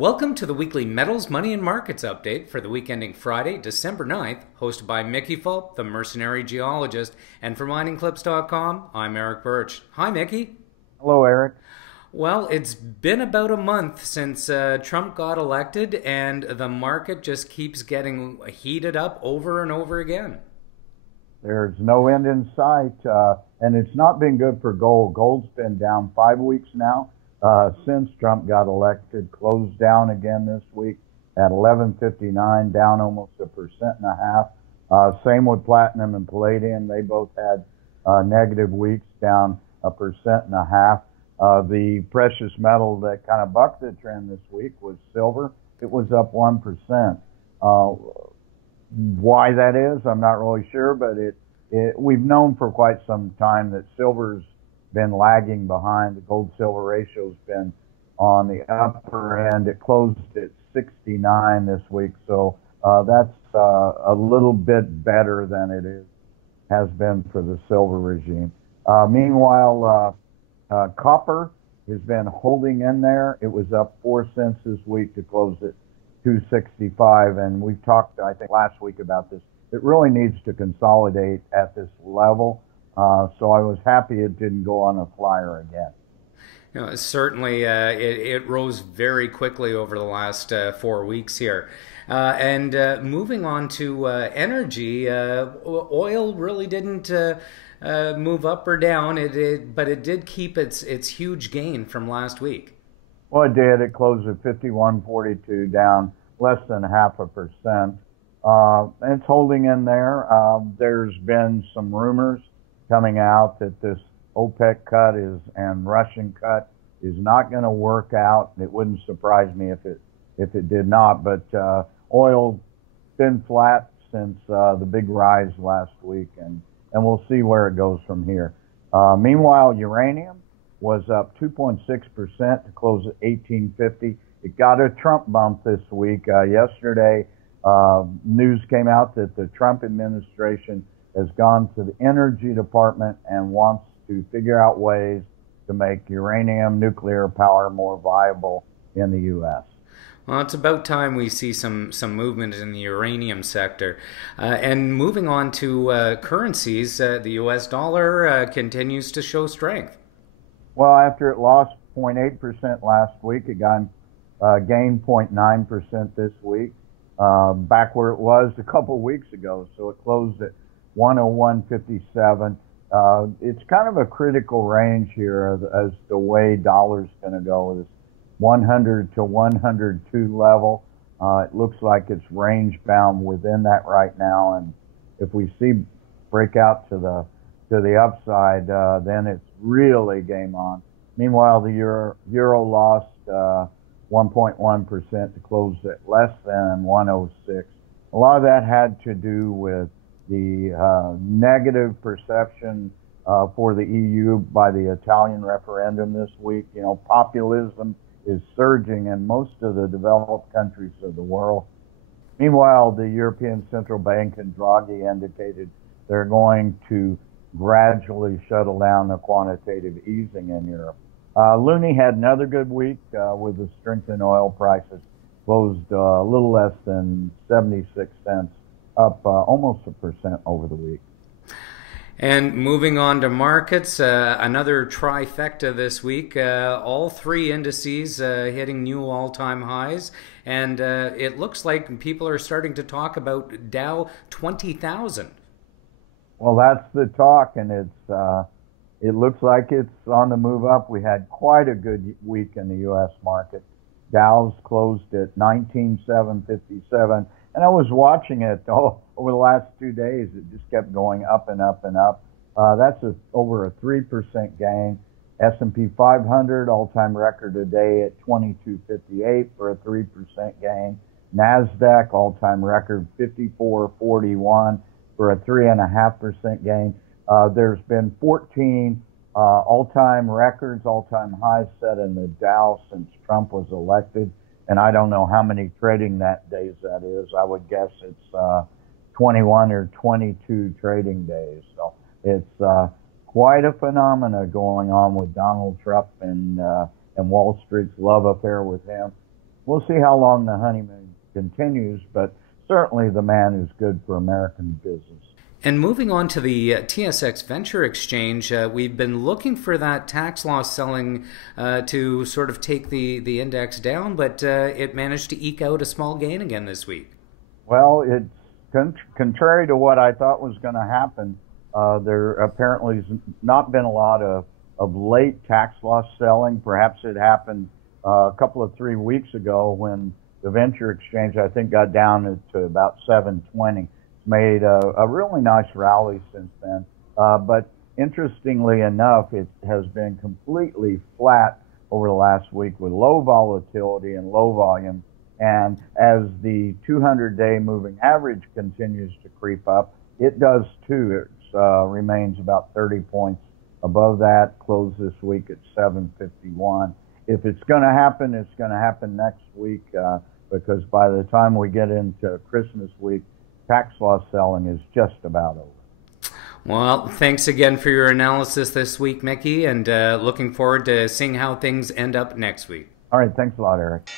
Welcome to the weekly Metals, Money, and Markets update for the week ending Friday, December 9th, hosted by Mickey Fulp, the Mercenary Geologist. And for miningclips.com, I'm Erick Bertsch. Hi, Mickey. Hello, Eric. Well, it's been about a month since Trump got elected, and the market just keeps getting heated up over and over again. There's no end in sight, and it's not been good for gold. Gold's been down 5 weeks now since Trump got elected. Closed down again this week at 11.59, down almost 1.5%. Same with platinum and palladium. They both had negative weeks, down 1.5%. The precious metal that kind of bucked the trend this week was silver. It was up 1%. Why that is, I'm not really sure, but we've known for quite some time that silver's been lagging behind. The gold-silver ratio's been on the upper end. It closed at 69 this week, so that's a little bit better than it has been for the silver regime. Meanwhile, copper has been holding in there. It was up 4 cents this week to close at 265, and we've talked, I think, last week about this. It really needs to consolidate at this level, so I was happy it didn't go on a flyer again. You know, certainly, it rose very quickly over the last 4 weeks here. And moving on to energy, oil really didn't move up or down, but it did keep its huge gain from last week. Well, it did. It closed at 51.42, down less than 0.5%. It's holding in there. There's been some rumors coming out that this OPEC cut and Russian cut is not going to work out. It wouldn't surprise me if it did not. But oil's been flat since the big rise last week, and we'll see where it goes from here. Meanwhile, uranium was up 2.6% to close at 1850. It got a Trump bump this week. Yesterday, news came out that the Trump administration has gone to the Energy Department and wants to figure out ways to make uranium nuclear power more viable in the U.S. Well, it's about time we see some movement in the uranium sector. And moving on to currencies, the U.S. dollar continues to show strength. Well, after it lost 0.8% last week, it gained 0.9% this week, back where it was a couple of weeks ago. So it closed at 101.57. It's kind of a critical range here as the way dollar's going to go. This 100 to 102 level. It looks like it's range bound within that right now, and if we see breakout to the upside, then it's really game on. Meanwhile, the euro lost 1.1% to close at less than 106. A lot of that had to do with the negative perception for the EU by the Italian referendum this week. You know, populism is surging in most of the developed countries of the world. Meanwhile, the European Central Bank and Draghi indicated they're going to gradually shuttle down the quantitative easing in Europe. Loonie had another good week with the strength in oil prices, closed a little less than 76 cents, up almost 1% over the week. And moving on to markets, another trifecta this week. All three indices hitting new all-time highs, and it looks like people are starting to talk about Dow 20,000. Well, that's the talk, and it looks like it's on the move up. We had quite a good week in the U.S. market. Dow's closed at 19,757. And I was watching it over the last 2 days. It just kept going up and up and up. That's over a 3% gain. S&P 500 all-time record today at 2258 for a 3% gain. NASDAQ all-time record 5441 for a 3.5% gain. There's been 14 all-time records, all-time highs set in the Dow since Trump was elected. And I don't know how many trading days that is. I would guess it's 21 or 22 trading days. So it's quite a phenomena going on with Donald Trump and Wall Street's love affair with him. we'll see how long the honeymoon continues, but certainly the man is good for American business. And moving on to the TSX Venture exchange, we've been looking for that tax loss selling to sort of take the index down, but it managed to eke out a small gain again this week. Well, it's contrary to what I thought was going to happen. There apparently has not been a lot of late tax loss selling. Perhaps it happened a couple of 3 weeks ago when the venture exchange, I think, got down to about 720. It's made a really nice rally since then. But interestingly enough, it has been completely flat over the last week with low volatility and low volume. And as the 200-day moving average continues to creep up, it does too. It remains about 30 points above that, closed this week at 751. If it's going to happen, it's going to happen next week because by the time we get into Christmas week, tax loss selling is just about over. Well, thanks again for your analysis this week, Mickey, and looking forward to seeing how things end up next week. All right, thanks a lot, Eric.